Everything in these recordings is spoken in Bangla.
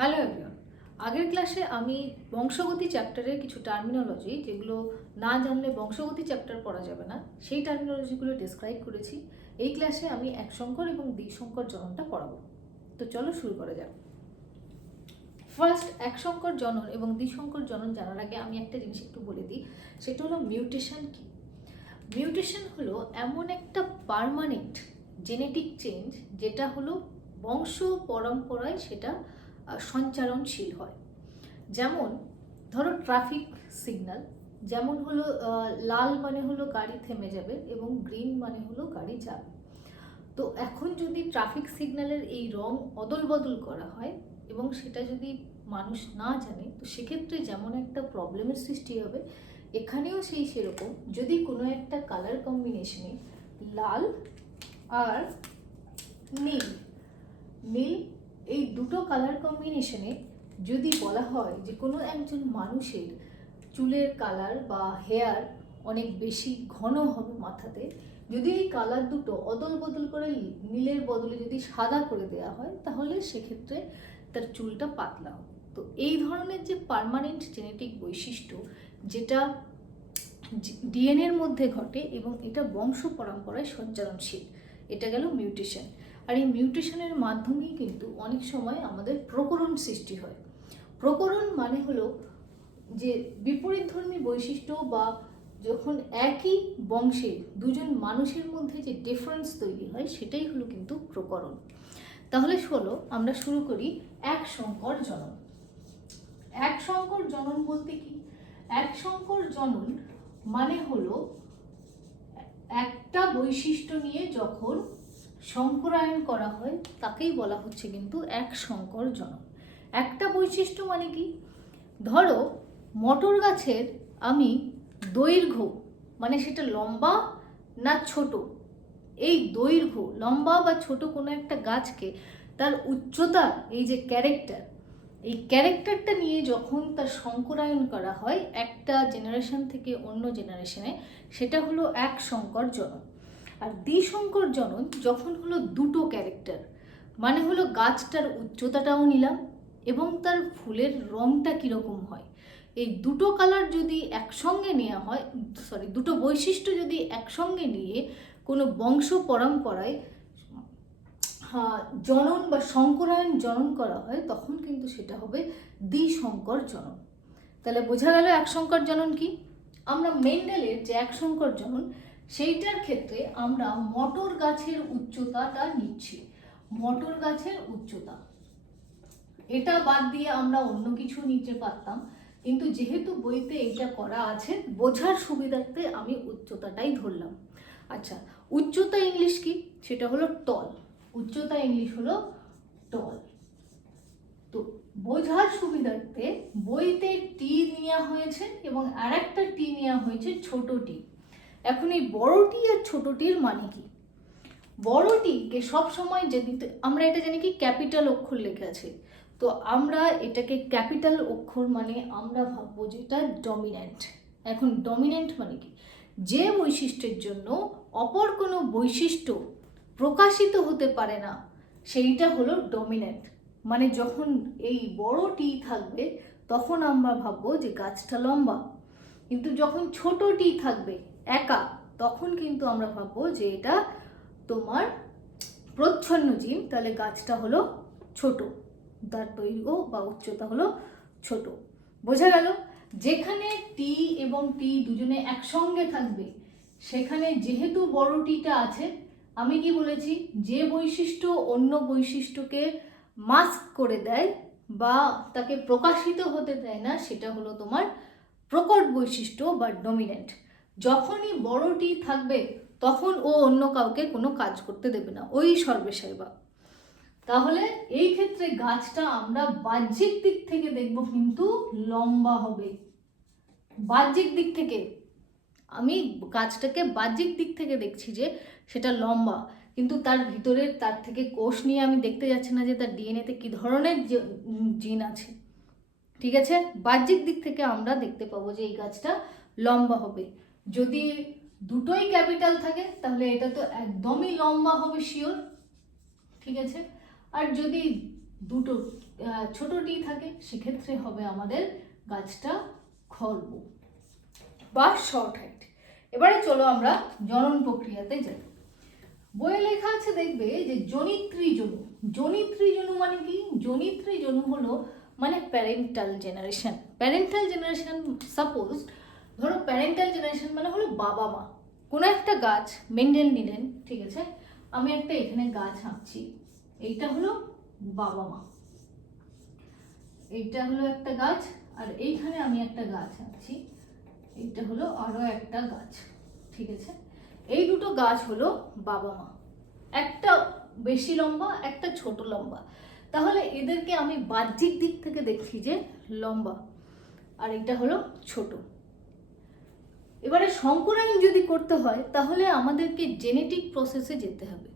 Hello everyone. আগের ক্লাসে আমি বংশগতি চ্যাপ্টারের কিছু টার্মিনোলজি, যেগুলো না জানলে বংশগতি চ্যাপ্টার পড়া যাবে না, সেই টার্মিনোলজিগুলো ডেসক্রাইব করেছি। এই ক্লাসে আমি একসংকর এবং দ্বিসংকর জননটা পড়াবো। তো চলো শুরু করা যাক। ফার্স্ট, একসংকর জনন এবং দ্বিসংকর জনন জানার আগে আমি একটা জিনিস একটু বলে দিই, সেটা হলো মিউটেশন কি। মিউটেশন হলো এমন একটা পার্মানেন্ট জেনেটিক চেঞ্জ যেটা হলো বংশ পরম্পরায় সেটা সঞ্চারণশীল হয়। যেমন ধরো ট্রাফিক সিগন্যাল, যেমন হলো লাল মানে হলো গাড়ি থেমে যাবে এবং গ্রিন মানে হলো গাড়ি যাবে। তো এখন যদি ট্রাফিক সিগন্যালের এই রং অদল বদল করা হয় এবং সেটা যদি মানুষ না জানে, তো সেক্ষেত্রে যেমন একটা প্রবলেমের সৃষ্টি হবে, এখানেও সেরকম যদি কোনো একটা কালার কম্বিনেশনে লাল আর নীল নীল এই দুটো কালার কম্বিনেশনে যদি বলা হয় যে কোনো একজন মানুষের চুলের কালার বা হেয়ার অনেক বেশি ঘন হবে মাথাতে, যদি এই কালার দুটো অদল বদল করে নীলের বদলে যদি সাদা করে দেওয়া হয়, তাহলে সেক্ষেত্রে তার চুলটা পাতলা হবে। তো এই ধরনের যে পার্মানেন্ট জেনেটিক বৈশিষ্ট্য, যেটা ডিএনএর মধ্যে ঘটে এবং এটা বংশ পরম্পরায় সঞ্চারণশীল, এটা গেল মিউটেশন। আর এই মিউটেশনের মাধ্যমেই কিন্তু অনেক সময় আমাদের প্রকরণ সৃষ্টি হয়। প্রকরণ মানে হলো যে বিপরীতধর্মী বৈশিষ্ট্য, বা যখন একই বংশে দুজন মানুষের মধ্যে যে ডিফারেন্স তৈরি হয়, সেটাই হলো কিন্তু প্রকরণ। তাহলে চলো আমরা শুরু করি একসংকর জনন। একসংকর জনন বলতে কি? একসংকর জনন মানে হলো একটা বৈশিষ্ট্য নিয়ে যখন সংকরায়ন করা হয়, তাকেই বলা হচ্ছে কিন্তু একসংকর জনন। একটা বৈশিষ্ট্য মানে কি? ধরো মটর গাছের আমি দৈর্ঘ্য, মানে সেটা লম্বা না ছোট, এই দৈর্ঘ্য লম্বা বা ছোট কোনো একটা গাছকে তার উচ্চতা, এই যে ক্যারেক্টার, এই ক্যারেক্টারটা নিয়ে যখন তার সংকরায়ন করা হয় একটা জেনারেশন থেকে অন্য জেনারেশনে, সেটা হলো একসংকর জনন। আর দ্বিসংকর জনন যখন হলো দুটো ক্যারেক্টার, মানে হলো গাছটার উচ্চতাটাও নিলাম এবং তার ফুলের রঙটা কীরকম হয়, এই দুটো কালার যদি একসঙ্গে নেওয়া হয়, দুটো বৈশিষ্ট্য যদি একসঙ্গে নিয়ে কোনো বংশ পরম্পরায় জনন বা সংকরায়ন জনন করা হয়, তখন কিন্তু সেটা হবে দ্বিসংকর জনন। তাহলে বোঝা গেল একসংকর জনন কি। আমরা মেন্ডেলের যে একসংকর জনন, সেইটার ক্ষেত্রে আমরা মটর গাছের উচ্চতাটা নিচ্ছি। মটর গাছের উচ্চতা, এটা বাদ দিয়ে আমরা অন্য কিছু নিতে পারতাম, কিন্তু যেহেতু বইতে এটা করা আছে, বোঝার সুবিধার্থে আমি উচ্চতাটাই ধরলাম। আচ্ছা, উচ্চতা ইংলিশ কি? সেটা হলো টল। উচ্চতা ইংলিশ হলো টল। তো বোঝার সুবিধার্থে বইতে টি নেওয়া হয়েছে এবং আর একটা টি নেওয়া হয়েছে ছোট টি। এখন এই বড় টি আর ছোট টির মানে কি? বড় টিকে সবসময় যদি আমরা এটা জানি কি ক্যাপিটাল অক্ষর লেখা আছে, তো আমরা এটাকে ক্যাপিটাল অক্ষর মানে আমরা ভাববো যে এটা ডমিন্যান্ট। এখন ডমিন্যান্ট মানে কি? যে বৈশিষ্ট্যের জন্য অপর কোনো বৈশিষ্ট্য প্রকাশিত হতে পারে না, সেইটা হলো ডমিন্যান্ট। মানে যখন এই বড় টি থাকবে, তখন আমরা ভাববো যে গাছটা লম্বা, কিন্তু যখন ছোট টি থাকবে একা, তখন কিন্তু আমরা ভাববো যে এটা তোমার প্রচ্ছন্ন জীব, তাহলে গাছটা হলো ছোট, তার দৈর্ঘ্য বা উচ্চতা হলো ছোট। বোঝা গেল? যেখানে টি এবং টি দুজনে একসঙ্গে থাকবে, সেখানে যেহেতু বড় টিটা আছে, আমি কি বলেছি, যে বৈশিষ্ট্য অন্য বৈশিষ্ট্যকে মাস্ক করে দেয় বা তাকে প্রকাশিত হতে দেয় না, সেটা হলো তোমার প্রকট বৈশিষ্ট্য বা ডমিন্যান্ট। যখনই বড় টি থাকবে, তখন ও অন্য কাউকে কোনো কাজ করতে দেবে না, ওই সর্বেসর্বা। তাহলে এই ক্ষেত্রে গাছটা আমরা বাহ্যিক দিক থেকে দেখব কিন্তু লম্বা হবে। বাহ্যিক দিক থেকে আমি গাছটাকে বাহ্যিক দিক থেকে দেখছি যে সেটা লম্বা, কিন্তু তার ভিতরে তার থেকে কোষ নিয়ে আমি দেখতে যাচ্ছি না যে তার ডিএনএতে কি ধরনের জিন আছে। ঠিক আছে, বাহ্যিক দিক থেকে আমরা দেখতে পাবো যে এই গাছটা লম্বা হবে। যদি দুটোই ক্যাপিটাল থাকে, তাহলে এটা তো একদমই লম্বা হবে শিওর। ঠিক আছে, আর যদি দুটো ছোট টি থাকে, সেক্ষেত্রে হবে আমাদের গাছটা খর্ব বা শর্ট হাইট। এবারে চলো আমরা জনন প্রক্রিয়াতে যাই। বইয়ে লেখা আছে দেখবে যে জনিত্রী জনু। জনিত্রী জনু মানে কি? জনিত্রী জনু হলো মানে parental generation. Parental generation, suppose ধরো প্যারেন্টাল জেনারেশন মানে হলো বাবা মা। কোনো একটা গাছ মেন্ডেল নিলেন, ঠিক আছে, আমি একটা এখানে গাছ আঁকছি, এইটা হলো বাবা মা, এইটা হলো একটা গাছ, আর এইখানে আমি একটা গাছ আঁকছি, এইটা হলো আরো একটা গাছ, ঠিক আছে। এই দুটো গাছ হলো বাবা মা, একটা বেশি লম্বা, একটা ছোট লম্বা। তাহলে এদেরকে আমি বাহ্যিক দিক থেকে দেখছি যে লম্বা, আর এটা হলো ছোট। এবারে সংকরায়ন যদি করতে হয় তাহলে আমাদেরকে জেনেটিক প্রসেসে যেতে হবে।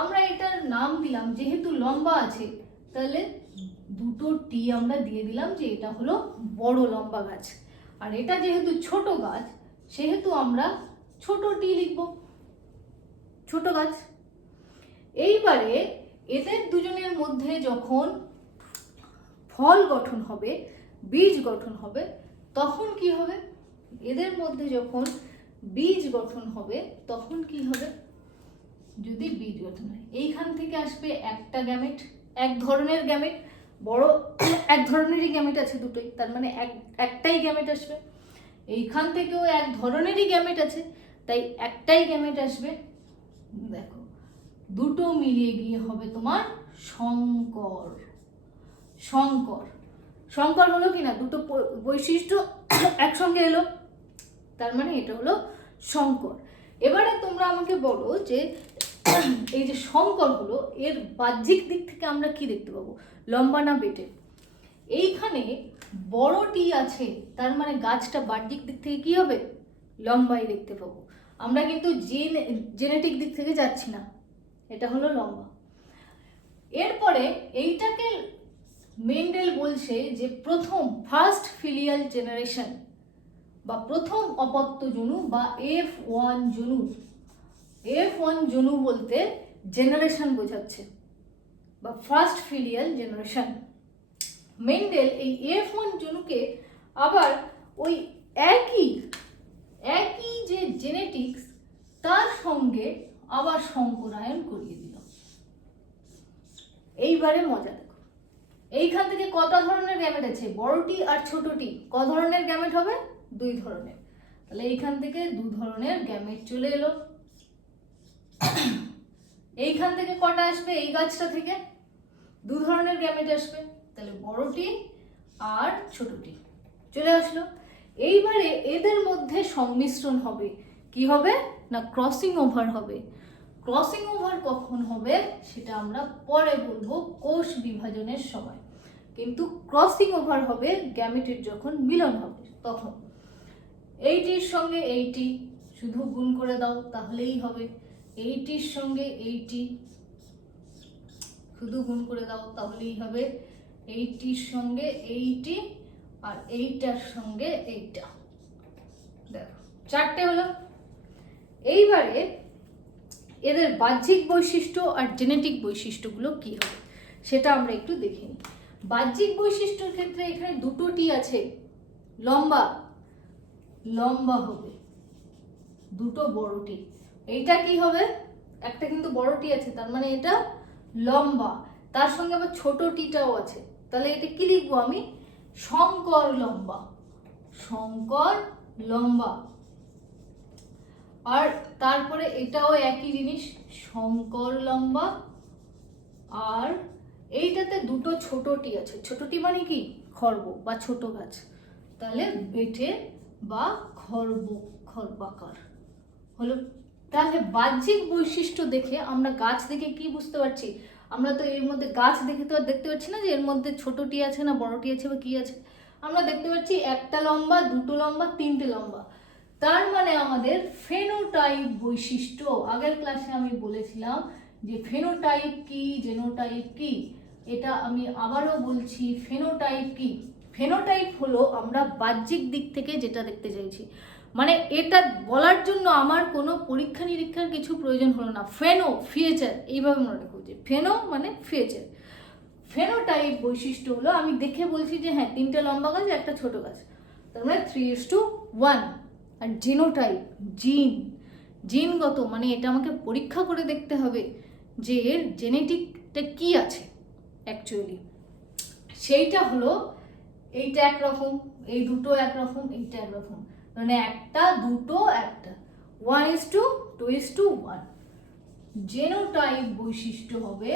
আমরা এটার নাম দিলাম, যেহেতু লম্বা আছে তাহলে দুটো টি আমরা দিয়ে দিলাম যে এটা হলো বড় লম্বা গাছ, আর এটা যেহেতু ছোট গাছ সেহেতু আমরা ছোট টি লিখব, ছোট গাছ। এইবারে এদের দুজনের মধ্যে যখন ফল গঠন হবে, বীজ গঠন হবে, তখন কি হবে? এদের মধ্যে যখন বীজ গঠন হবে তখন কি হবে? যদি বীজ গঠন হয়, এইখান থেকে আসবে একটা গ্যামেট, এক ধরনের গ্যামেট, বড় এক ধরনেরই গ্যামেট আছে দুটোই, তার মানে একটাই গ্যামেট আসবে। এইখান থেকেও এক ধরনেরই গ্যামেট আছে, তাই একটাই গ্যামেট আসবে। দেখো দুটো মিলিয়ে গিয়ে হবে তোমার সংকর। সংকর, সংকর হলো কিনা, দুটো বৈশিষ্ট্য একসঙ্গে এলো, তার মানে এটা হলো সংকর। এবারে তোমরা আমাকে বলো যে এই যে সংকর হলো, এর বাহ্যিক দিক থেকে আমরা কি দেখতে পাবো, লম্বা না বেটে? এইখানে বড় টি আছে, তার মানে গাছটা বাহ্যিক দিক থেকে কি হবে, লম্বাই দেখতে পাবো। আমরা কিন্তু জেনেটিক দিক থেকে যাচ্ছি না, এটা হলো লম্বা। এরপরে এইটাকে মেন্ডেল বলছে যে প্রথম ফার্স্ট ফিলিয়াল জেনারেশন বা প্রথম অপত্য জনু বা F1 জনু। F1 জনু বলতে জেনারেশন বোঝাচ্ছে বা ফার্স্ট ফিলিয়াল জেনারেশন। মেন্ডেল এই F1 জনুকে আবার ওই একই যে জেনেটিক্স তার সঙ্গে আবার সংকরায়ন করিয়ে দিল। এইবারে মজা দেখো, এইখান থেকে কত ধরনের গ্যামেট আছে, বড়টি আর ছোটটি, ক ধরনের গ্যামেট হবে, দুই ধরনের। তাহলে এইখান থেকে দু ধরনের গ্যামেট চলে এলো। এইখান থেকে কটা আসবে, এই গাছটা থেকে দু ধরনের গ্যামেট আসবে, তাহলে বড়টি আর ছোটটি চলে আসলো। এইবারে এদের মধ্যে সংমিশ্রণ হবে, কি হবে না, ক্রসিং ওভার হবে। ক্রসিং ওভার কখন হবে সেটা আমরা পরে বলবো, কোষ বিভাজনের সময়। কিন্তু ক্রসিং ওভার হবে গ্যামেটের যখন মিলন হবে তখন। এইটির সঙ্গে এইটি শুধু গুণ করে দাও তাহলেই হবে, এইটির সঙ্গে এইটি শুধু গুণ করে দাও তাহলেই হবে, এইটির সঙ্গে এইটি আর এইটার সঙ্গে এইটা, দেখো চারটে হলো। এইবারে এদের বাহ্যিক বৈশিষ্ট্য আর জেনেটিক বৈশিষ্ট্যগুলো কি হবে সেটা আমরা একটু দেখে নিই। বাহ্যিক বৈশিষ্ট্যের ক্ষেত্রে এখানে দুটো টি আছে, লম্বা লম্বা হবে, দুটো বড় টি। এইটা কি হবে, একটা কিন্তু বড় টি আছে, তার মানে এটা লম্বা, তার সঙ্গে আবার ছোট টিটাও আছে, তাহলে এটা কি লিখবো আমি, সংকর লম্বা, সংকর লম্বা। আর তারপরে এটাও একই জিনিস, সংকর লম্বা। আর এইটাতে দুটো ছোট টি আছে, ছোট টি মানে কি, খর্ব বা ছোট গাছ, তাহলে বেটে বা খর্বাকার হলো। তাহলে বাহ্যিক বৈশিষ্ট্য দেখে আমরা গাছ দেখে কি বুঝতে পারছি, আমরা তো এর মধ্যে গাছ দেখে তো আর দেখতে পাচ্ছি না যে এর মধ্যে ছোট টি আছে না বড় টি আছে বা কি আছে, আমরা দেখতে পাচ্ছি একটা লম্বা, দুটো লম্বা, তিনটে লম্বা। তার মানে আমাদের ফেনোটাইপ বৈশিষ্ট্য, আগের ক্লাসে আমি বলেছিলাম যে ফেনোটাইপ কি জেনোটাইপ কি, এটা আমি আবারও বলছি, ফেনোটাইপ কি, ফেনোটাইপ হলো আমরা বাহ্যিক দিক থেকে যেটা দেখতে চাইছি, মানে এটা বলার জন্য আমার কোনো পরীক্ষা নিরীক্ষার কিছু প্রয়োজন হলো না। ফেনো ফিউচার, এইভাবে মনে রাখো যে ফেনো মানে ফিউচার, ফেনোটাইপ বৈশিষ্ট্য হলো, আমি দেখে বলছি যে হ্যাঁ 3টে লম্বা গাছ একটা ছোট গাছ, তার মানে 3:1। আর জিনোটাইপ, জিনগত মানে এটা আমাকে পরীক্ষা করে দেখতে হবে যে এর জেনেটিকটা কি আছে অ্যাকচুয়ালি, সেইটা হলো এইটা একরকম, এই দুটো একরকম, এইটা একরকম, মানে একটা দুটো একটা 1:2:1। জেনোটাইপ বৈশিষ্ট্য হবে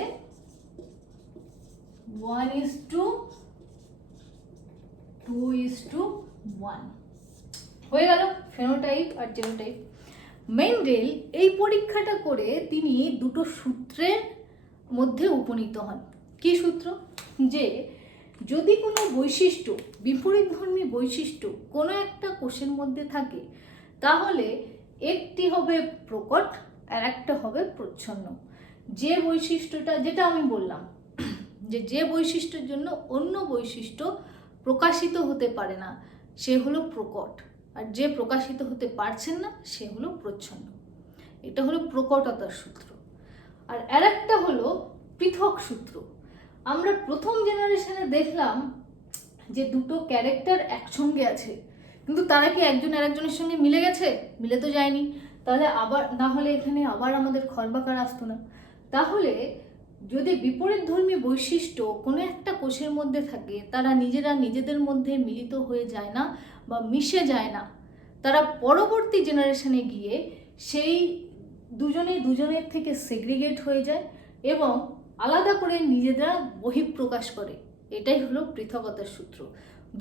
1:2:1। হয়ে গেল ফেনোটাইপ আর জেনোটাইপ। মেন্ডেল এই পরীক্ষাটা করে তিনি দুটো সূত্রের মধ্যে উপনীত হন। কি সূত্র? যে যদি কোনো বৈশিষ্ট্য, বিপরীতধর্মী বৈশিষ্ট্য কোনো একটা কোষের মধ্যে থাকে, তাহলে একটি হবে প্রকট আর একটা হবে প্রচ্ছন্ন। যে বৈশিষ্ট্যটা, যেটা আমি বললাম যে বৈশিষ্ট্যের জন্য অন্য বৈশিষ্ট্য প্রকাশিত হতে পারে না সে হলো প্রকট, আর যে প্রকাশিত হতে পারছেন না সে হলো প্রচ্ছন্ন। এটা হলো প্রকটতার সূত্র। আর আরেকটা হলো পৃথক সূত্র। আমরা প্রথম জেনারেশনে দেখলাম যে দুটো ক্যারেক্টার একসঙ্গে আছে, কিন্তু তারা কি একজন আরেকজনের সঙ্গে মিলে গেছে? মিলে তো যায়নি। তাহলে আবার না হলে এখানে আবার আমাদের খরবাকার আসতো না। তাহলে যদি বিপরীতধর্মী বৈশিষ্ট্য কোনো একটা কোষের মধ্যে থাকে, তারা নিজেরা নিজেদের মধ্যে মিলিত হয়ে যায় না বা মিশে যায় না, তারা পরবর্তী জেনারেশনে গিয়ে সেই দুজনের থেকে সেগ্রিগেট হয়ে যায় এবং আলাদা করে নিজেরা বহিঃপ্রকাশ করে। এটাই হলো পৃথকতার সূত্র।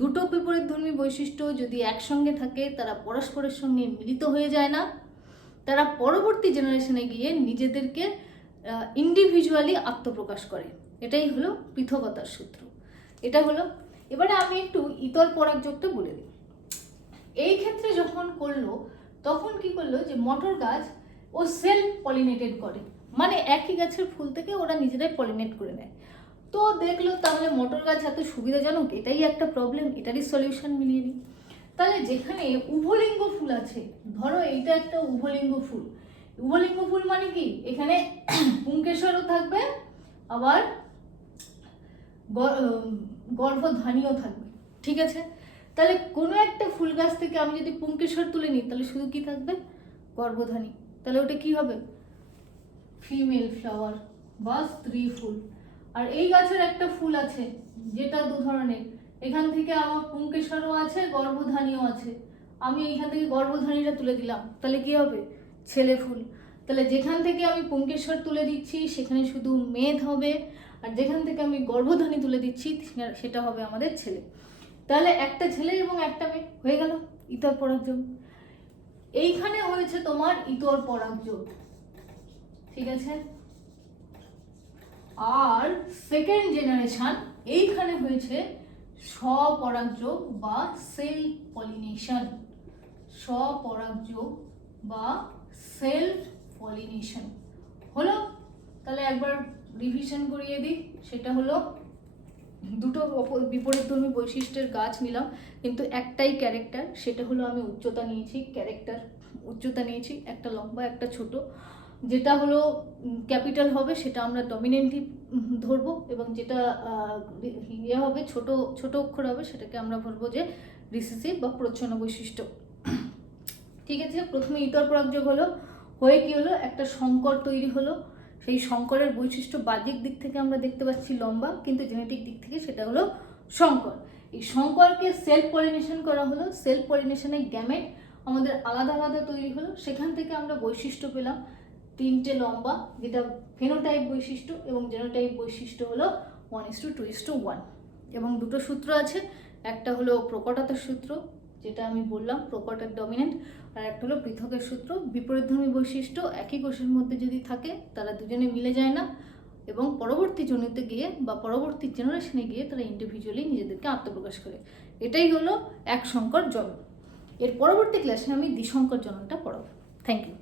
দুটো বিপরীতধর্মী বৈশিষ্ট্য যদি একসঙ্গে থাকে, তারা পরস্পরের সঙ্গে মিলিত হয়ে যায় না, তারা পরবর্তী জেনারেশনে গিয়ে নিজেদেরকে ইন্ডিভিজুয়ালি আত্মপ্রকাশ করে। এটাই হলো পৃথকতার সূত্র। এটা হলো। এবারে আমি একটু ইতর পরাগযোগটা বলে দিই। এই ক্ষেত্রে যখন করলো তখন কি করলো যে মটর গাছ ও সেলফ পলিনেটেড করে, মানে একই গাছের ফুল থেকে ওরা নিজেরাই পলিনেট করে নেয়। তো দেখলো তাহলে মটর গাছ এত সুবিধাজনক, এটাই একটা প্রবলেম, এটারই সলিউশন মিলিয়ে নিই। তাহলে যেখানে উভলিঙ্গ ফুল আছে, ধরো এইটা একটা উভলিঙ্গ ফুল। উভলিঙ্গ ফুল মানে কি, এখানে পুংকেশরও থাকবে আবার গর্ভধানীও থাকবে, ঠিক আছে? তাহলে কোনো একটা ফুল গাছ থেকে আমি যদি পুংকেশর তুলে নিই তাহলে শুধু কি থাকবে? গর্ভধানী। তাহলে ওটা কি হবে? ফিমেল ফ্লাওয়ার বা স্ত্রী ফুল। আর এই গাছের একটা ফুল আছে যেটা দু ধরনের, এখান থেকে আমার পুংকেশরও আছে গর্ভধানীও আছে, আমি এইখান থেকে গর্ভধানীটা তুলে দিলাম, তাহলে কি হবে? ছেলে ফুল। তাহলে যেখান থেকে আমি পুংকেশর তুলে দিচ্ছি সেখানে শুধু মেয়ে হবে, আর যেখান থেকে আমি গর্ভধানী তুলে দিচ্ছি সেটা হবে আমাদের ছেলে। তাহলে একটা ছেলে এবং একটা মেয়ে হয়ে গেল ইতর পরাগযোগ। এইখানে হয়েছে তোমার ইতর পরাগযোগ, ঠিক আছে? আর সেকেন্ড জেনারেশন এইখানে হয়েছে স্বপরাগযোগ বা সেলফ পলিনেশন। স্বপরাগযোগ বা সেলফ পলিনেশন হলো। তাহলে একবার রিভিশন করিয়ে দিই। সেটা হলো দুটো বিপরীতধর্মী বৈশিষ্ট্যের গাছ নিলাম, কিন্তু একটাই ক্যারেক্টার, সেটা হলো আমি উচ্চতা নিয়েছি, ক্যারেক্টার উচ্চতা নিয়েছি, একটা লম্বা একটা ছোট। যেটা হলো ক্যাপিটাল হবে সেটা আমরা ডমিনেন্টলি ধরবো, এবং যেটা ইয়ে হবে ছোট ছোট অক্ষর হবে সেটাকে আমরা বলবো যে রিসেসিভ বা প্রচ্ছন্ন বৈশিষ্ট্য, ঠিক আছে? প্রথমে ইতর পরাগযোগ হলো, হয়ে কি হলো? একটা সংকর তৈরি হলো। সেই সংকরের বৈশিষ্ট্য বাহ্যিক দিক থেকে আমরা দেখতে পাচ্ছি লম্বা, কিন্তু জেনেটিক দিক থেকে সেটা হলো সংকর। এই সংকরকে সেলফ পলিনেশন করা হলো। সেলফ পলিনেশনে গ্যামেট আমাদের আলাদা আলাদা তৈরি হলো, সেখান থেকে আমরা বৈশিষ্ট্য পেলাম 3টে লম্বা, যেটা ফেনোটাইপ বৈশিষ্ট্য, এবং জেনোটাইপ বৈশিষ্ট্য হলো 1:2:1। এবং দুটো সূত্র আছে, একটা হলো প্রকটতার সূত্র যেটা আমি বললাম, প্রকট আর ডমিনেন্ট, আর একটা হলো পৃথকের সূত্র। বিপরীতধর্মী বৈশিষ্ট্য একই কোষের মধ্যে যদি থাকে তারা দুজনে মিলে যায় না, এবং পরবর্তী জনিতে গিয়ে বা পরবর্তী জেনারেশনে গিয়ে তারা ইন্ডিভিজুয়ালি নিজেদেরকে আত্মপ্রকাশ করে। এটাই হলো এক সংকর জনন। এর পরবর্তী ক্লাসে আমি দ্বিসংকর জননটা পড়াবো। Thank you.